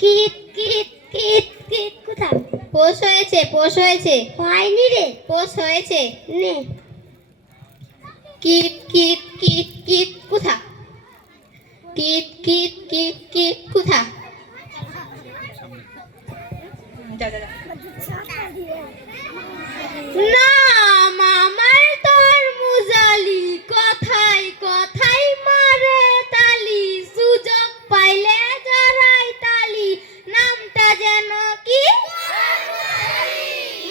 Kit kit kit kit কোথা? পোষ হয়েছে, পোষ হয়েছে। হয়নি রে। পোষ হয়েছে। নে। কিট কিট কিট কিট কোথা? কিট কিট কিট কিট কোথা? নাম আমার তরমুজ আলী, কথায় কথায় মারে তালি, সুযোগ পাইলে জড়াই তালি, নামটা যেন কি?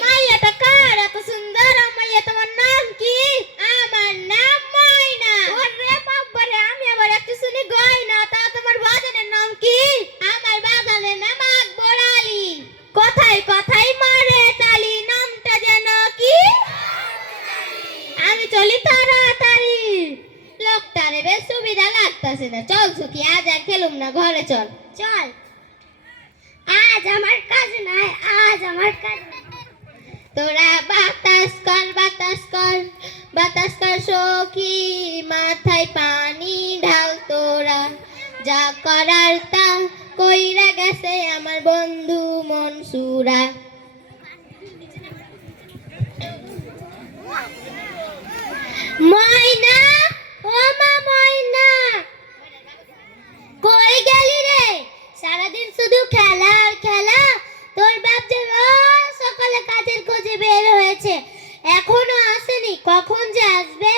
মাইয়াটা কার এত সুন্দর? মাইয়া তোমার নাম কি? আমার নাম ময়না। ওরে বাবারে, আমি আবার একটু শুনি গয়না। তা তোমার বাজানের নাম কি? আমার বাজানের নাম আকবর আলী, কথায় কথায় মারে তালি, নামটা যেন কি? আমি চলি তাড়াতাড়ি। লোকটারে বেশ সুবিধা লাগতাছে না। চল সুখী, আজ আর খেলুম না, ঘরে চল। চল। আজ আমার কাজ নাই, আজ আমার কাজ নাই। তোরা বাতাস কর, বাতাস কর, বাতাস কর সখী, মাথায় পানি ঢাল তোরা, যা করার তা কইরা গেছে আমার বন্ধু মনসুরা। ময়না, ও মা ময়না, কই গেলি রে? সারাদিন শুধু খেলা আর খেলা। তোর বাপ যে রোজ সকালে কাজের খোঁজে বের হয়েছে, এখনো আসেনি, কখন যে আসবে?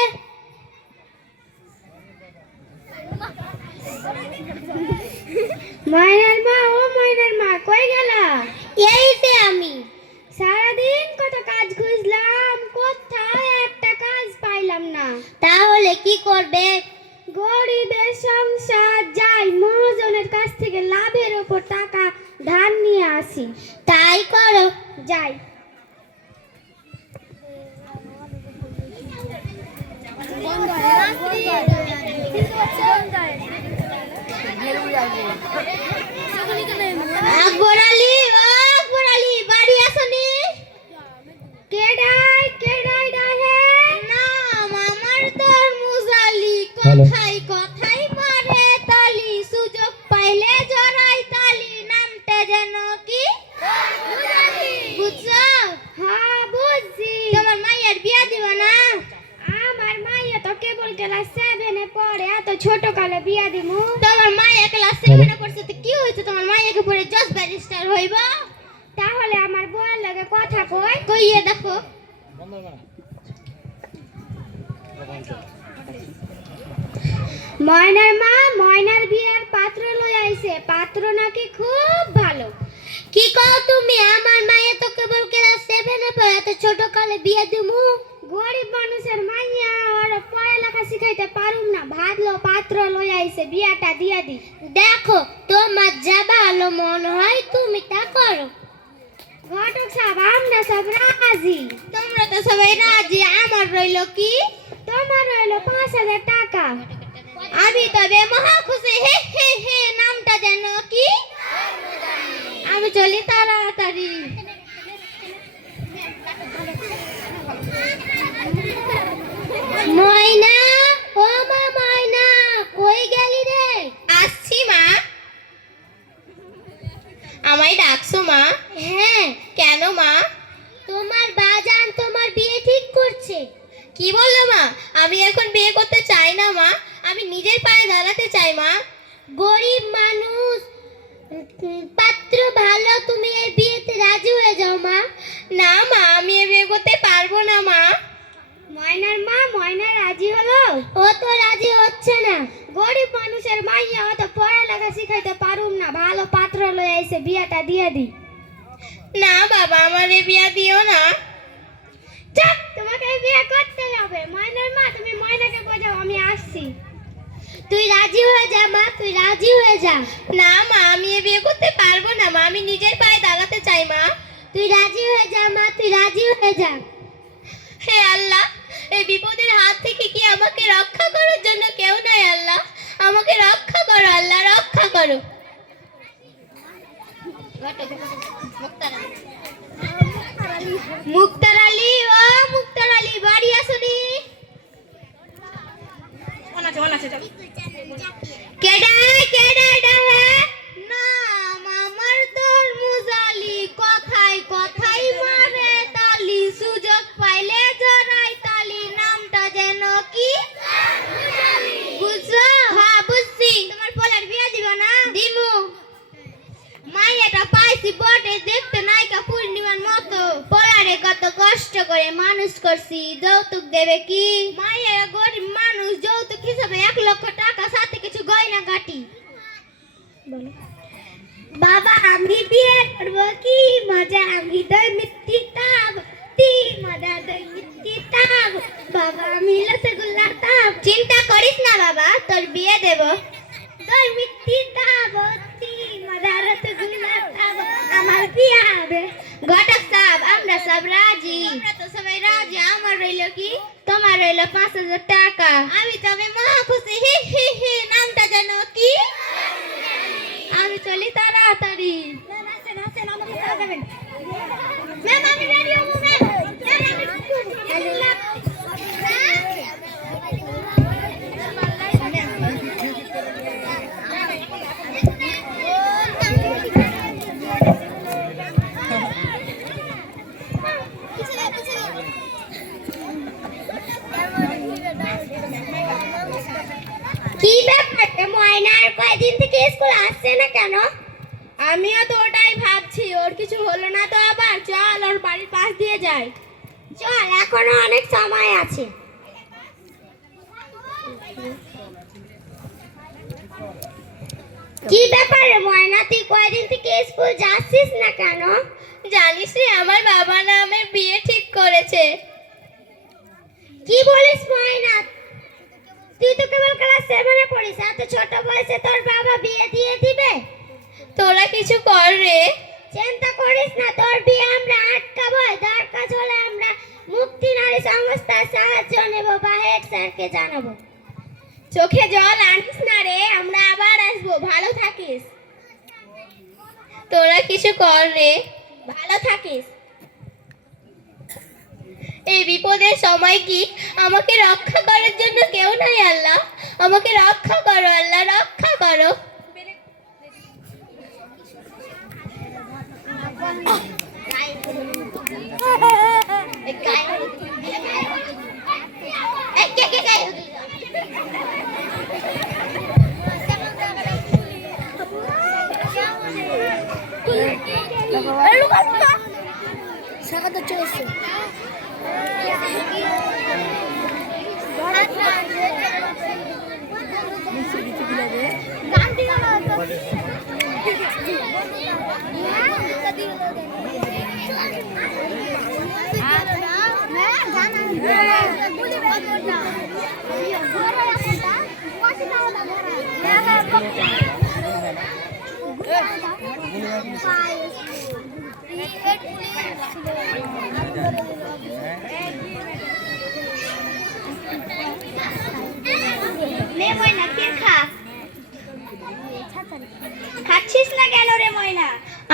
ময়নার মা, ও ময়নার মা, কই গেলা? এই যে আমি। সারাদিন কত কাজ খুঁজলাম, কোথাও একটা কাজ পাইলাম না। তাহলে কি করবে? গরিবের সংসার, যাই মহাজনের কাছ থেকে লাভের উপর টাকা ধার নিয়ে আসি। তাই করো, যাই। আকবর আলী, ও আকবর আলী, বাড়ি আসনি? কেডাই কেডাই ডাহে? নাম আমার তরমুজ আলী, কথায় কথায় মারে তালি, সুযোগ পাইলে জড়াই তালি, নামটা যেন কি? বুঝছো? হ্যাঁ বুঝছি। তোমার মাইয়ার বিয়া দিবা না? আমার মাইয়া তো কেবল ক্লাস 7-এ পড়ে, এত ছোট কালে বিয়া দিমু? তোমার মাইয়া ক্লাস 7-এ পড়ছে, তো কি হইছে? তোমার মাইয়াকে পড়ে জজ ব্যারিস্টার হইব? তাহলে আমার বউয়ের লগে কথা কই। কইয়ে দেখো। ময়নার মা, ময়নার বিয়ার পাত্র লই আইছে, পাত্র নাকি খুব ভালো। কি কও তুমি? আমার মাইয়া তো কেবল ক্লাস 7-এ পড়ে, এত ছোট কালে বিয়া দিমু? গরিব মানুষের মাইয়া, আর পড়ালেখা শিখাইতে পারুম না, ভালো পাত্র লই আইছে, বিয়াটা দিয়া দি। দেখো, তোমার যা ভালো মন হয় তুমি তা করো। ঘটক সাহেব, আমরা সব রাজি। তোমরা তো সবাই রাজি, আমার রইল কি? তোমার হইলো 5,000 টাকা। আমি তবে মহা খুশি। হে হে হে, নামটা যেন কি? আমি চলি তাড়াতাড়ি। ময়না, ও মা ময়না, কই গেলি রে? আসছি মা। আমায় ডাকছো মা? হ্যাঁ। কেন মা? তোমার বাজান তোমার বিয়ে ঠিক করছে। কি বললো মা? আমি এখন বিয়ে করতে চাই না মা, আমি নিজের পায়ে দাঁড়াতে চাই মা। গরিব মানুষ, পাত্র ভালো, তুমি এই বিয়েতে রাজি হয়ে যাও মা। না মা, আমি এ বিয়ে করতে পারবো না মা। ময়নার মা, ময়না রাজি হলো? ও তো রাজি হচ্ছে না। গরিব মানুষের মাইয়া, অত পড়ালেখা শিখাইতে পারুম না, ভালো পাত্র লই আইছে, বিয়াটা দিয়ে দি। না বাবা, আমার এ বিয়া দিও না। চুপ, তোমাকে বিয়ে করতে হবে। ময়নার মা, তুমি ময়নাকে বোঝাও, আমি আসছি। তুই রাজি হয়ে যা মা, তুই রাজি হয়ে যা। না মা, আমি এ বিয়ে করতে পারবো না মা, আমি নিজের পায়ে দাঁড়াতে চাই মা। তুই রাজি হয়ে যা মা, তুই রাজি হয়ে যা। হে আল্লাহ, এই বিপদের হাত থেকে কি আমাকে রক্ষা করার জন্য কেউ নাই? আল্লাহ, আমাকে রক্ষা করো, আল্লাহ রক্ষা করো। মুক্তার আলী, ও মুক্তার আলী, বাড়ি আসনি? কেডাই কেডাই ডাহে? নাম আমার করে মানুষ করছি, যৌতুক দেবে কি? মায়ের গরিব মানুষ, যৌতুক হিসাবে 1 লক্ষ টাকা, সাথে কিছু গয়না গাটি। বাবা আমি বিয়ে করবো, কি মজা, আমি দই মিষ্টি তাব, কি মজা দই মিষ্টি তাব, বাবা আমি রসগোল্লা তাব। চিন্তা করিস না বাবা, তোর বিয়ে দেব। দই মিষ্টি তাব, কি মজা রসগোল্লা তাব, আমার বিয়ে হবে। ঘটক সাহেব, আমরা সব রাজি। আমরা তো সবাই রাজি। আমার রইল কি? তোমার রইল 5,000 টাকা। আমি তবে মহা খুশি। হি হি হি। নামটা যেন কি? আমি চলি তাড়াতাড়ি। ম্যাম আমি রেডি হবো ম্যাম। কি ব্যাপার, ময়নার কয়দিন থেকে স্কুল আসছে না কেন? আমিও তো ওটাই ভাবছি, ওর কিছু হলো না তো আবার। চল ওর বাড়ির পাশ দিয়ে যাই। চল, এখনো অনেক সময় আছে। কি ব্যাপারে ময়না, তুই কয়দিন থেকে স্কুল যাচ্ছিস না কেন? জানিস রে, আমার বাবা না আমার বিয়ে ঠিক করেছে। কি বলিস ময়না, তুই তো কেবল ক্লাস 7 এ পড়িস, এত ছোট বয়সে তোর বাবা বিয়ে দিয়ে দিবে? তোরা কিছু কর রে। চিন্তা করিস না, তোর বিয়ে আমরা আটকাবো। দরকার হলে আমরা মুক্তি নারী সংস্থার সাহায্য নেব বা হেড স্যারকে জানাবো। চোখে জল আনিস না রে, আমরা আবার আসবো। ভালো থাকিস। তোরা কিছু কর রে। ভালো থাকিস। এই বিপদের সময় কি আমাকে রক্ষা করার জন্য কেউ নাই? আল্লাহ আমাকে রক্ষা করো, আল্লাহ রক্ষা করো। নে ময়না, খেয়ে খা। খাচ্ছিস না কেন রে ময়না?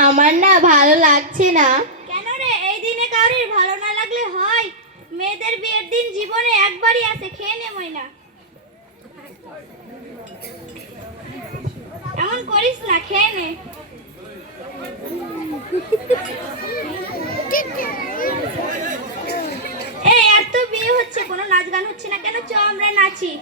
আমার না ভালো লাগছে না। কেন রে, এই দিনে কাউরির ভালো না লাগলে হয়? মেয়েদের বিয়ের দিন জীবনে একবারই আসে, খেয়ে নে ময়না। এমন করিস না, খেয়ে নে। এই এত বিয়ে হচ্ছে, কোনো নাচ গান হচ্ছে না কেন? চ আমরা নাচি।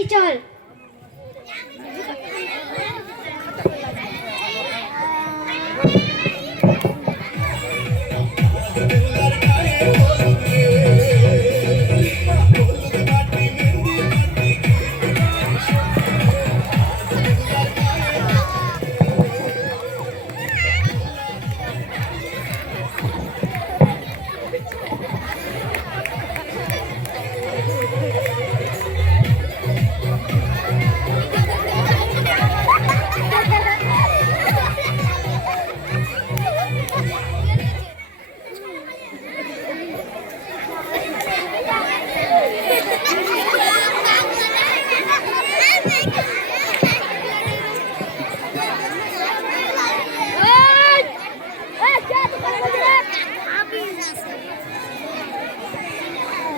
আছি, চল।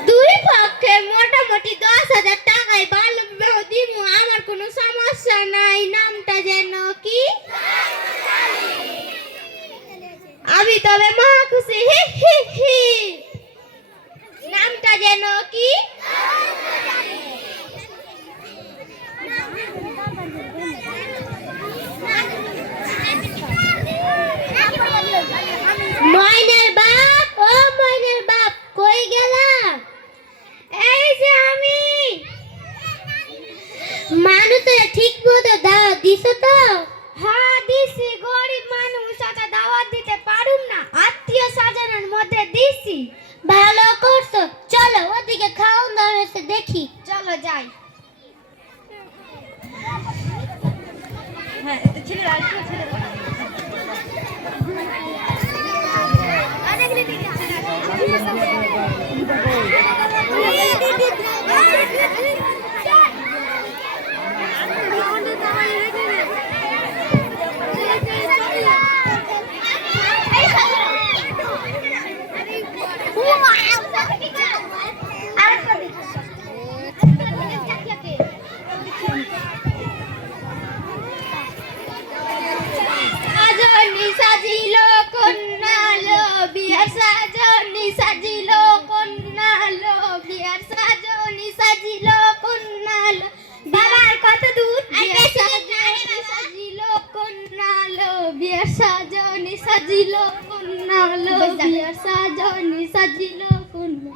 দুই পক্ষে মোটামুটি 10,000 টাকায় বাল্য বিবাহ দিমু, আমার কোনো সমস্যা নাই। নামটা যেন কি? আমি তবে মহা খুশি, হি হি হি। নামটা যেন কি? ময়নার বাপ, ও ময়নার বাপ, কই গেলা? এই যে আমি। মানুষে ঠিক মতো দাওয়াত দিছ তো? হ্যাঁ দিছি, গরিব মানুষ অত দাওয়াত দিতে পারুম না, আত্মীয় স্বজনের মধ্যে দিছি। ভালো করছো, চলো ওদিকে খাওন দাওয়া হয়েছে দেখি। চলো যাই। সাজনি সাজিল কন্যালো বিয়ার, সাজনি সাজিল কন্যালো বিয়ার, সাজনি সাজিল কন্যালো। বাবার কত দূর? বিয়ার সাজনি সাজিল কন্যালো বিয়ার, সাজনি সাজিল কন্যালো বিয়ার, সাজনি সাজিল কন্যালো।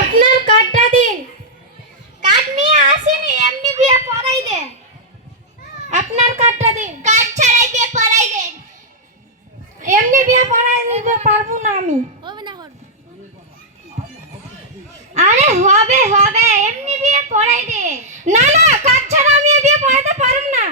আপনার কার্ডটা দিন। কার্ড নিয়ে আসেনি, এমনি বিয়ে পড়াই দে। আপনার কার্ডটা দিন। কাজ ছাড়াই বিয়ে পড়াই দে। এমনি বিয়ে পড়াই দিতে পারবো না আমি। আরে হবে হবে, এমনি বিয়ে পড়াই দে। না না, কাজ ছাড়া আমি এ বিয়ে পড়াইতে পারুম না।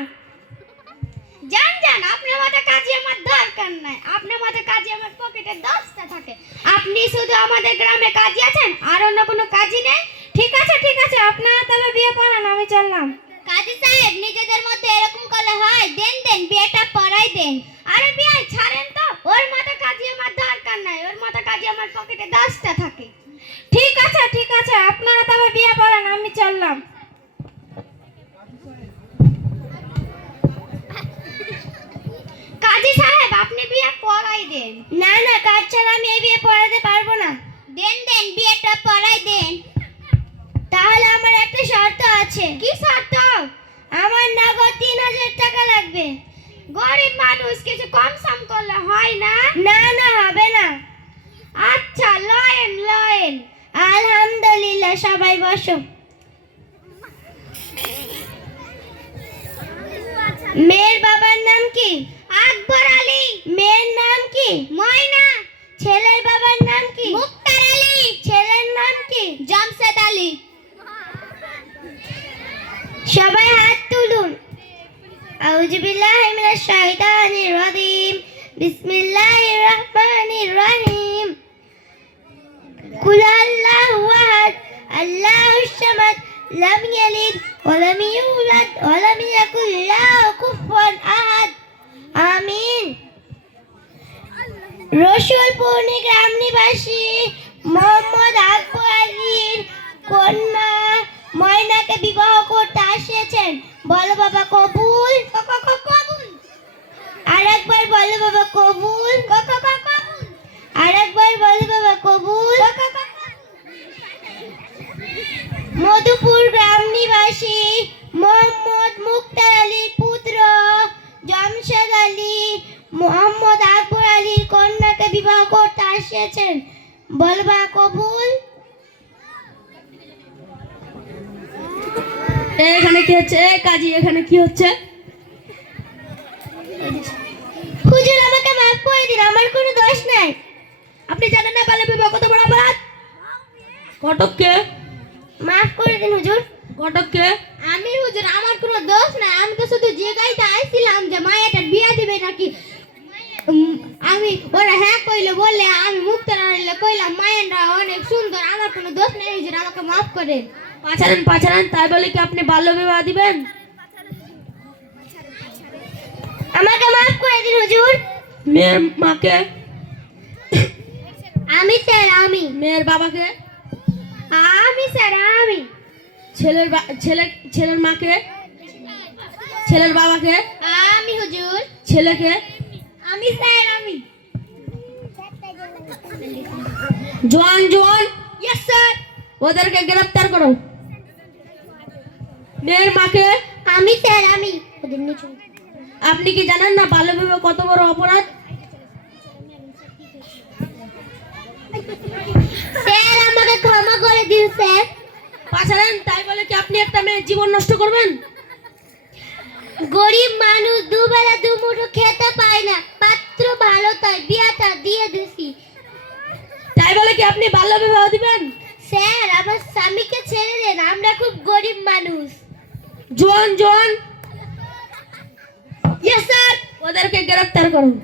জান জান, আপনার মতো কাজে আমার দরকার নাই। আপনার মতো কাজে আমার পকেটে 10টা থাকে। আপনি শুধু আমাদের গ্রামে কাজী আছেন, আর অন্য কোনো কাজই নেই। ঠিক আছে ঠিক আছে, আপনারা তবে বিয়ে পড়ান, আমি চললাম। কাজী সাহেব, নিজেদের মধ্যে এরকম করলে হয়? দেন দেন, বিয়েটা পড়াই দেন। আরে বিয়ে ছাড়েন তো, ওর মতো কাজে আমার দরকার নাই। ওর মতো কাজে আমার পকেটে 10টা থাকে। ঠিক আছে, আপনারা তবে বিয়ে পড়ান, আমি চললাম। কাজী সাহেব, আপনি বিয়ে পড়াই দেন। না না, কাজ ছাড়া আমি এই বিয়ে পড়াতে পারবো না। দেন দেন, বিয়েটা পড়াই দেন। তাহলে আমার একটা শর্ত আছে। কি শর্ত? আমার নগদ 3000 টাকা লাগবে। গরিব মানুষ, কিছু কম সম করলে হয় না? না না, হবে না। আচ্ছা, লয়েন লয়েন। আলহামদুলিল্লাহ, সবাই বসো। মেয়ের বাবার নাম কি? আকবর আলী। মেয়ের নাম কি? ময়না। ছেলের বাবার নাম কি? মুক্তার আলী। ছেলের নাম কি? জামশেদ আলী। বিসমিল্লাহির রহমানির রহিম কুল আল্লাহু আহাদ আল্লাহুস সামাদ লাম ইয়ালিদ ওয়া লাম ইউলাদ ওয়া লাম ইয়াকুল লাহু কুফুয়ান আহাদ আমিন। রসুলপুর গ্রাম নিবাসী মোহাম্মদ আকবর আলীর কন্যা ময়নাকে বিবাহ করতে আসিয়েছেন। বলো বাবা কবুল। কবুল। আরেকবার বলো বাবা কবুল। কবুল। আরেকবার বলো বাবা কবুল। মধুপুর গ্রাম নিবাসী মোহাম্মদ মুক্তার আলীর পুত্র জামশেদ আলী মোহাম্মদ আকবর আলীর কন্যাকে বিবাহ করতে আসিয়েছেন। বলবা কবুল। এখানে কি হচ্ছে? কাজী এখানে কি হচ্ছে? হুজুর আমাকে মাফ করে দিন, আমার কোনো দোষ নাই। আপনি জানেন না বাল্য বিবাহ কত বড় অপরাধ? ঘটককে মাফ করে দিন হুজুর। ঘটককে আমি হুজুর, আমার কোনো দোষ নাই। আমি তো শুধু জিগাইতে আইছিলাম যে মায়েরটার বিয়া দিবে নাকি। আমি ওরা হ্যাঁ কইলো বলে আমি মুক্তার আলীকে কইলাম মায়েরটা অনেক সুন্দর। আমার কোনো দোষ নেই হুজুর, আমাকে মাফ করে। পাছারেন তাই বলে কি আপনি বাল্য বিবাহ দিবেন? আমাকে মাফ করে দিন হুজুর। মেয়ের মাকে? আমি স্যার আমি। মেয়ের বাবাকে? আমি স্যার আমি। ছেলের মাকে? ছেলের বাবাকে? আমি হুজুর। ছেলেকে? আমি স্যার আমি। জোয়ান ইয়েস স্যার। ওদেরকে গ্রেফতার করো। মেয়ের মাকে? আমি স্যার আমি। ওদের নিচে। আপনি কি জানেন না বাল্য বিবাহ কত বড় অপরাধ? স্যার আমাকে ক্ষমা করে দিন স্যার। পাছারেন তাই বলে কি আপনি একটা মেয়ের জীবন নষ্ট করবেন? গরিব মানুষ দুবেলা দুমুঠো খেতে পায় না, পাত্র ভালো তাই বিয়াটা দিয়ে দিছি। তাই বলে কি আপনি বাল্য বিবাহ দিবেন? স্যার আমার স্বামীকে ছেড়ে দেন, আমরা খুব গরিব মানুষ। জোয়ান ইয়েস স্যার। ওদেরকে গ্রেফতার করুন।